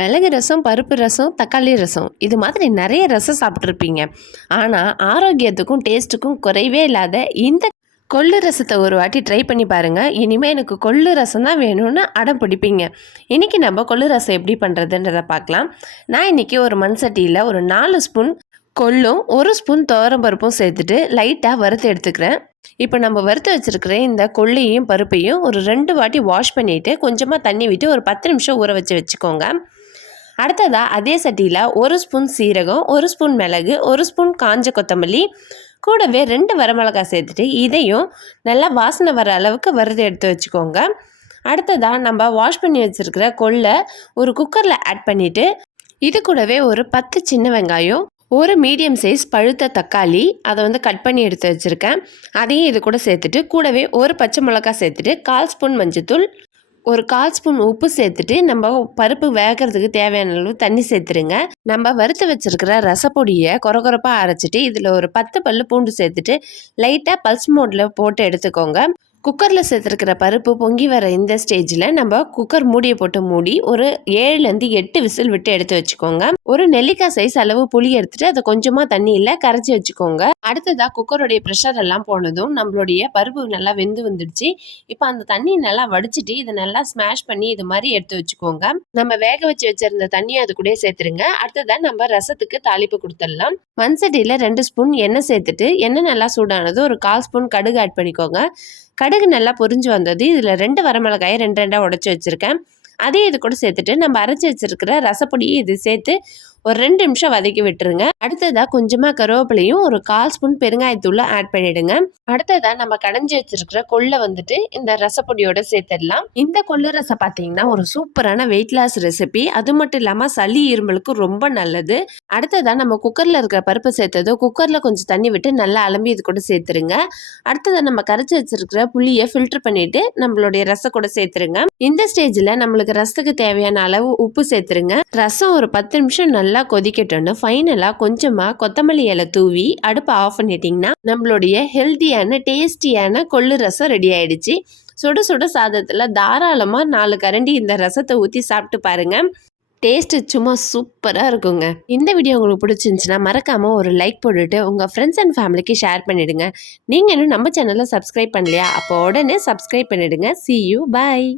மிளகு ரசம், பருப்பு ரசம், தக்காளி ரசம் இது மாதிரி நிறைய ரசம் சாப்பிட்ருப்பீங்க. ஆனால் ஆரோக்கியத்துக்கும் டேஸ்ட்டுக்கும் குறைவே இல்லாத இந்த கொள்ளு ரசத்தை ஒரு வாட்டி ட்ரை பண்ணி பாருங்கள். இனிமேல் எனக்கு கொள்ளு ரசம் தான் வேணும்னு அடம் பிடிப்பீங்க. இன்றைக்கி நம்ம கொள்ளு ரசம் எப்படி பண்ணுறதுன்றதை பார்க்கலாம். நான் இன்றைக்கி ஒரு மண் சட்டியில் ஒரு 4 ஸ்பூன் கொள்ளும் 1 ஸ்பூன் துவரம்பருப்பும் சேர்த்துட்டு லைட்டாக வறுத்து எடுத்துக்கிறேன். இப்போ நம்ம வறுத்து வச்சுருக்கிற இந்த கொள்ளையும் பருப்பையும் ஒரு 2 வாட்டி வாஷ் பண்ணிவிட்டு கொஞ்சமாக தண்ணி விட்டு ஒரு 10 நிமிஷம் ஊற வச்சுக்கோங்க. அடுத்ததாக அதே சட்டியில் 1 ஸ்பூன் சீரகம், 1 ஸ்பூன் மிளகு, 1 ஸ்பூன் காஞ்ச கொத்தமல்லி, கூடவே 2 வரமிளகாய் சேர்த்துட்டு இதையும் நல்லா வாசனை வர அளவுக்கு வறுத்து எடுத்து வச்சுக்கோங்க. அடுத்ததாக நம்ம வாஷ் பண்ணி வச்சுருக்கிற கொள்ளை ஒரு குக்கரில் ஆட் பண்ணிவிட்டு இது கூடவே ஒரு 10 சின்ன வெங்காயம், ஒரு மீடியம் சைஸ் பழுத்த தக்காளி அதை கட் பண்ணி எடுத்து வச்சுருக்கேன், அதையும் இது கூட சேர்த்துட்டு கூடவே ஒரு பச்சை மிளகாய் சேர்த்துட்டு 1/4 ஸ்பூன் மஞ்சத்தூள், ஒரு 1/4 ஸ்பூன் உப்பு சேர்த்துட்டு நம்ம பருப்பு வேகிறதுக்கு தேவையான அளவு தண்ணி சேர்த்துருங்க. நம்ம வறுத்து வச்சுருக்கிற ரசப்பொடியை கொரகொரப்பாக அரைச்சிட்டு இதில் ஒரு 10 பல்லு பூண்டு சேர்த்துட்டு லைட்டாக பல்ஸ் மோடில் போட்டு எடுத்துக்கோங்க. குக்கரில் சேர்த்துருக்கிற பருப்பு பொங்கி வர இந்த ஸ்டேஜில் நம்ம குக்கர் மூடியை போட்டு மூடி ஒரு 7லேருந்து 8 விசில் விட்டு எடுத்து வச்சுக்கோங்க. ஒரு நெல்லிக்காய் சைஸ் அளவு புளி எடுத்துட்டு அதை கொஞ்சமாக தண்ணியில் கரைச்சி வச்சுக்கோங்க. அடுத்ததாக குக்கருடைய ப்ரெஷர் எல்லாம் போனதும் நம்மளுடைய பருப்பு நல்லா வெந்து வந்துடுச்சு. இப்போ அந்த தண்ணி நல்லா வடிச்சிட்டு இதை நல்லா ஸ்மாஷ் பண்ணி இது மாதிரி எடுத்து வச்சுக்கோங்க. நம்ம வேக வச்சிருந்த தண்ணியை அது கூட சேர்த்துருங்க. அடுத்ததாக நம்ம ரசத்துக்கு தாளிப்பு கொடுத்துடலாம். மண் சட்டியில் 2 ஸ்பூன் எண்ணெய் சேர்த்துட்டு எண்ணெய் நல்லா சூடானது ஒரு 1/4 ஸ்பூன் கடுகு ஆட் பண்ணிக்கோங்க. கடுகு நல்லா பொரிஞ்சு வந்தது இதில் 2 வரமிளகாயை 2 உடைச்சி வச்சுருக்கேன், அதையும் இது கூட சேர்த்துட்டு நம்ம அரைச்சி வச்சுருக்கிற ரசப்பொடியை இது சேர்த்து ஒரு 2 நிமிஷம் வதக்கி விட்டுருங்க. அடுத்ததாக கொஞ்சமாக கருவேப்பிலையும் ஒரு 1/4 ஸ்பூன் பெருங்காயத்தூளை ஆட் பண்ணிவிடுங்க. அடுத்ததாக நம்ம கடைஞ்சி வச்சுருக்கிற கொள்ளை இந்த ரசப்பொடியோட சேர்த்துடலாம். இந்த கொள்ளு ரசம் பார்த்தீங்கன்னா ஒரு சூப்பரான வெயிட் லாஸ் ரெசிபி. அது மட்டும் இல்லாமல் சளி இருமலுக்கு ரொம்ப நல்லது. அடுத்ததாக நம்ம குக்கரில் இருக்கிற பருப்பு சேர்த்ததோ குக்கரில் கொஞ்சம் தண்ணி விட்டு நல்லா அலம்பி இது கூட சேர்த்துருங்க. அடுத்ததாக நம்ம கரைச்சி வச்சுருக்கிற புளியை ஃபில்டர் பண்ணிவிட்டு நம்மளுடைய ரசம் கூட சேர்த்துருங்க. இந்த ஸ்டேஜில் நம்மளுக்கு ரசத்துக்கு தேவையான அளவு உப்பு சேர்த்துருங்க. ரசம் ஒரு 10 நிமிஷம் நல்லா கொதிக்கட்டும்னு ஃபைனலாக கொஞ்சமாக கொத்தமல்லி இலை தூவி அடுப்பை ஆஃப் பண்ணிட்டீங்கன்னா நம்மளுடைய ஹெல்த்தியான டேஸ்டியான கொள்ளு ரசம் ரெடி ஆயிடுச்சு. சுட சுட சாதத்தில் தாராளமாக 4 கரண்டி இந்த ரசத்தை ஊற்றி சாப்பிட்டு பாருங்க. டேஸ்ட்டு சும்மா சூப்பராக இருக்குங்க. இந்த வீடியோ உங்களுக்கு பிடிச்சிருந்துச்சுன்னா மறக்காமல் ஒரு லைக் போட்டுட்டு உங்கள் ஃப்ரெண்ட்ஸ் அண்ட் ஃபேமிலிக்கு ஷேர் பண்ணிவிடுங்க. நீங்கள் இன்னும் நம்ம சேனலை சப்ஸ்கிரைப் பண்ணலையா? அப்போ உடனே சப்ஸ்கிரைப் பண்ணிவிடுங்க. See you, bye.